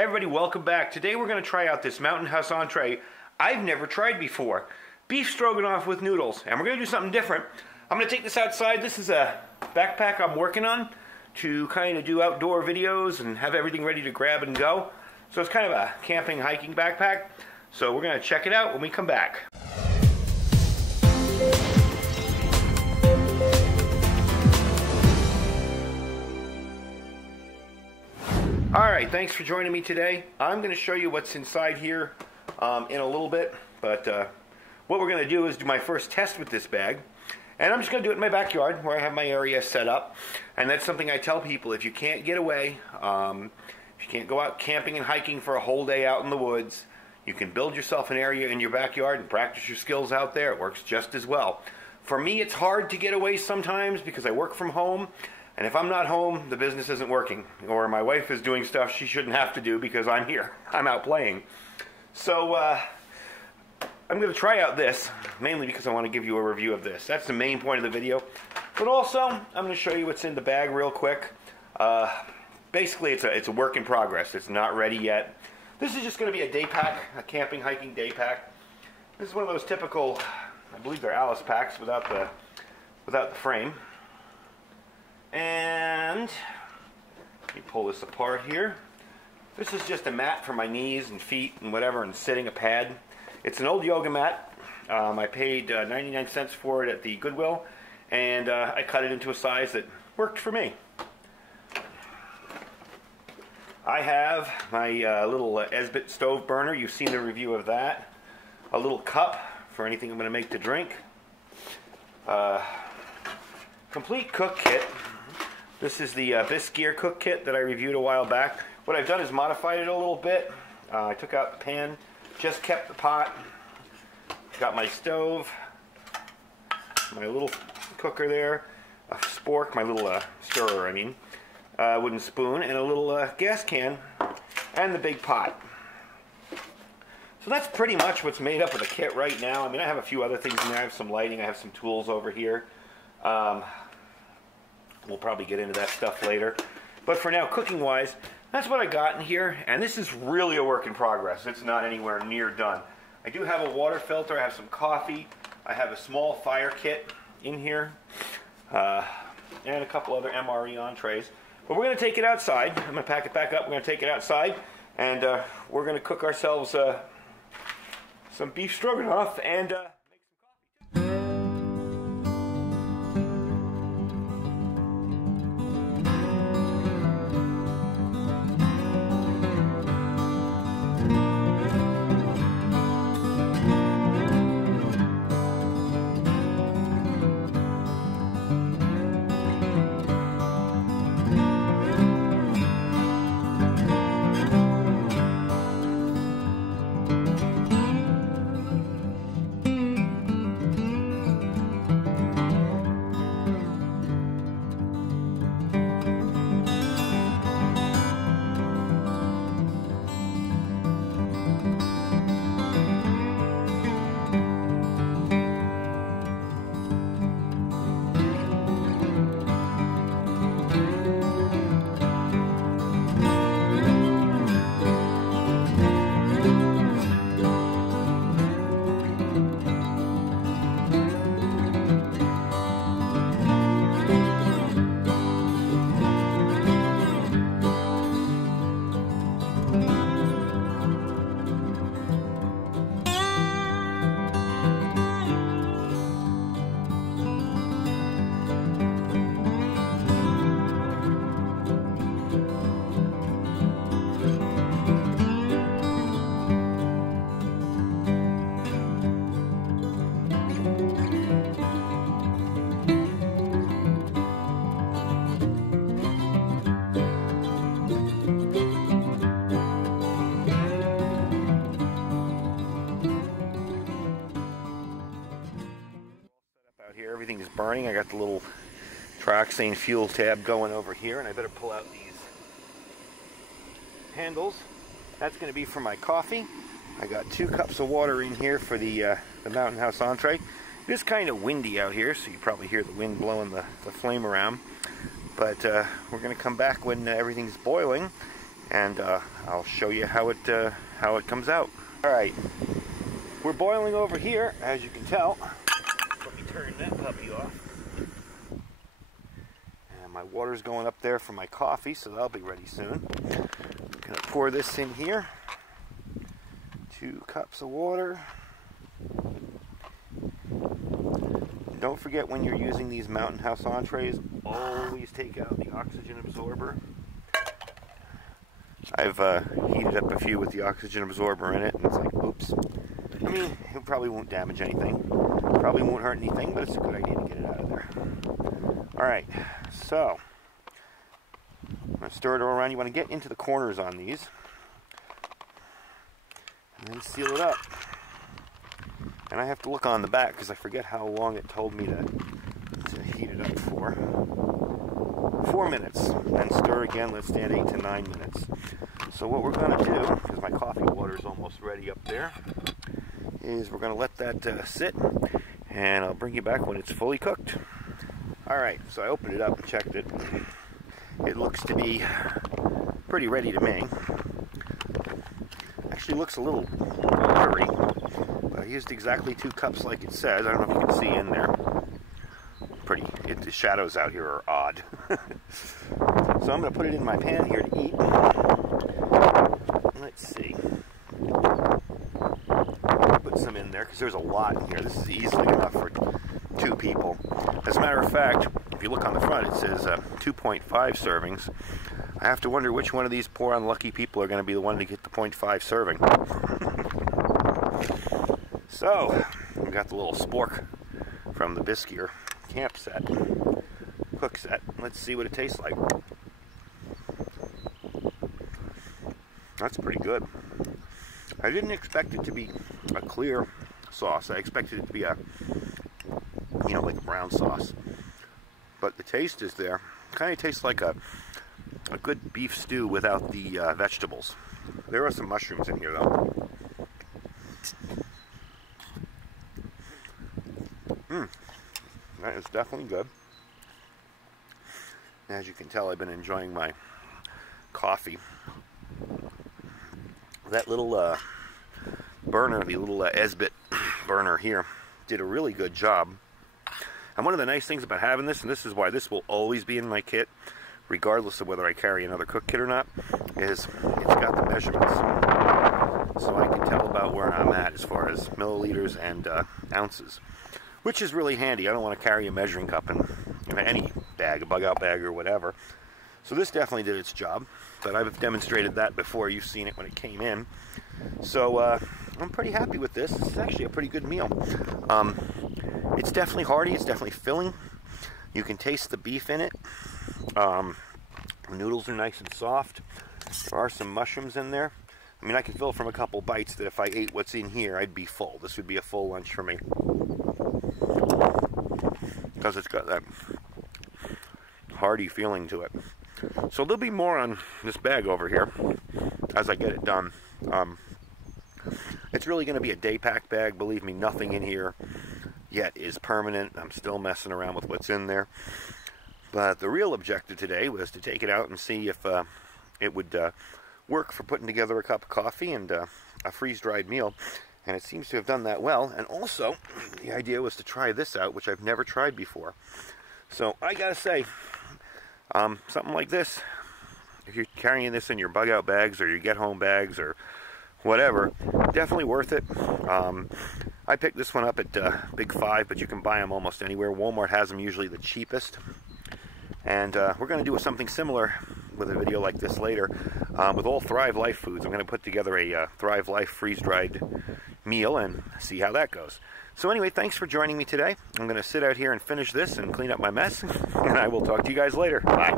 Hey everybody, welcome back. Today we're going to try out this Mountain House entree I've never tried before. Beef stroganoff with noodles. And we're going to do something different. I'm going to take this outside. This is a backpack I'm working on to kind of do outdoor videos and have everything ready to grab and go. So it's kind of a camping, hiking backpack. So we're going to check it out when we come back. Alright, thanks for joining me today. I'm going to show you what's inside here in a little bit, but what we're going to do is do my first test with this bag. And I'm just going to do it in my backyard where I have my area set up. And that's something I tell people, if you can't get away, if you can't go out camping and hiking for a whole day out in the woods, you can build yourself an area in your backyard and practice your skills out there. It works just as well. For me, it's hard to get away sometimes because I work from home. And if I'm not home, the business isn't working. Or my wife is doing stuff she shouldn't have to do because I'm here. I'm out playing. So I'm going to try out this, mainly because I want to give you a review of this. That's the main point of the video. But also, I'm going to show you what's in the bag real quick. Basically, it's a work in progress. It's not ready yet. This is just going to be a day pack, a camping, hiking day pack. This is one of those typical, I believe they're Alice packs without the frame. And let me pull this apart here. This is just a mat for my knees and feet and whatever, and sitting, a pad. It's an old yoga mat. I paid 99 cents for it at the Goodwill, and I cut it into a size that worked for me. I have my little Esbit stove burner. You've seen the review of that. A little cup for anything I'm going to make to drink. Complete cook kit. This is the Bisgear cook kit that I reviewed a while back. What I've done is modified it a little bit. I took out the pan, just kept the pot. Got my stove, my little cooker there, a spork, my little stirrer, I mean, wooden spoon, and a little gas can, and the big pot. So that's pretty much what's made up of the kit right now. I mean, I have a few other things in there. I have some lighting, I have some tools over here. We'll probably get into that stuff later. But for now, cooking-wise, that's what I got in here. And this is really a work in progress. It's not anywhere near done. I do have a water filter. I have some coffee. I have a small fire kit in here. And a couple other MRE entrees. But we're going to take it outside. I'm going to pack it back up. We're going to take it outside. And we're going to cook ourselves some beef stroganoff and... Everything is burning. I got the little Trioxane fuel tab going over here, and I better pull out these handles. That's going to be for my coffee. I got 2 cups of water in here for the Mountain House entree. It is kind of windy out here, so you probably hear the wind blowing the flame around. But we're going to come back when everything's boiling and I'll show you how it comes out. All right, we're boiling over here, as you can tell. Let me turn that puppy off. And my water's going up there for my coffee, so that'll be ready soon. I'm gonna pour this in here. 2 cups of water. Don't forget, when you're using these Mountain House entrees, always take out the oxygen absorber. I've heated up a few with the oxygen absorber in it, and it's like, oops. I mean, it probably won't damage anything. Probably won't hurt anything, but it's a good idea to get it out of there. Alright, so I'm going to stir it all around. You want to get into the corners on these, and then seal it up. And I have to look on the back because I forget how long it told me to heat it up for. 4 minutes. Then stir again. Let's stand 8 to 9 minutes. So what we're going to do, because my coffee water is almost ready up there, is we're going to let that sit, and I'll bring you back when it's fully cooked. Alright, so I opened it up and checked it. It looks to be pretty ready to me. Actually looks a little watery. I used exactly 2 cups like it says. I don't know if you can see in there. The shadows out here are odd. So I'm going to put it in my pan here to eat. Let's see. Put some in there because there's a lot in here. This is easily enough for 2 people. As a matter of fact, if you look on the front, it says 2.5 servings. I have to wonder which one of these poor unlucky people are going to be the one to get the 0.5 serving. So, we got the little spork from the Bisquier camp set, cook set. Let's see what it tastes like. That's pretty good. I didn't expect it to be a clear sauce. I expected it to be a, like a brown sauce. But the taste is there. Kind of tastes like a good beef stew without the vegetables. There are some mushrooms in here though. That is definitely good. As you can tell, I've been enjoying my coffee. That little burner, the little Esbit burner here, did a really good job. And one of the nice things about having this, and this is why this will always be in my kit, regardless of whether I carry another cook kit or not, is it's got the measurements. So I can tell about where I'm at as far as milliliters and ounces. Which is really handy. I don't want to carry a measuring cup in any bag, a bug-out bag or whatever. So this definitely did its job. But I've demonstrated that before. You've seen it when it came in. So I'm pretty happy with this. This is actually a pretty good meal. It's definitely hearty. It's definitely filling. You can taste the beef in it. The noodles are nice and soft. There are some mushrooms in there. I mean, I can feel from a couple bites that if I ate what's in here, I'd be full. This would be a full lunch for me. Because it's got that hearty feeling to it. So there'll be more on this bag over here as I get it done. It's really going to be a day pack bag. Believe me, nothing in here yet is permanent. I'm still messing around with what's in there. But the real objective today was to take it out and see if it would work for putting together a cup of coffee and a freeze-dried meal. And it seems to have done that well. And also, the idea was to try this out, which I've never tried before. So, I gotta say, something like this, if you're carrying this in your bug-out bags or your get-home bags or whatever, definitely worth it. I picked this one up at Big 5, but you can buy them almost anywhere. Walmart has them usually the cheapest. And we're going to do something similar with a video like this later with all Thrive Life foods. I'm going to put together a Thrive Life freeze-dried meal and see how that goes. So anyway, thanks for joining me today. I'm going to sit out here and finish this and clean up my mess, and I will talk to you guys later. Bye.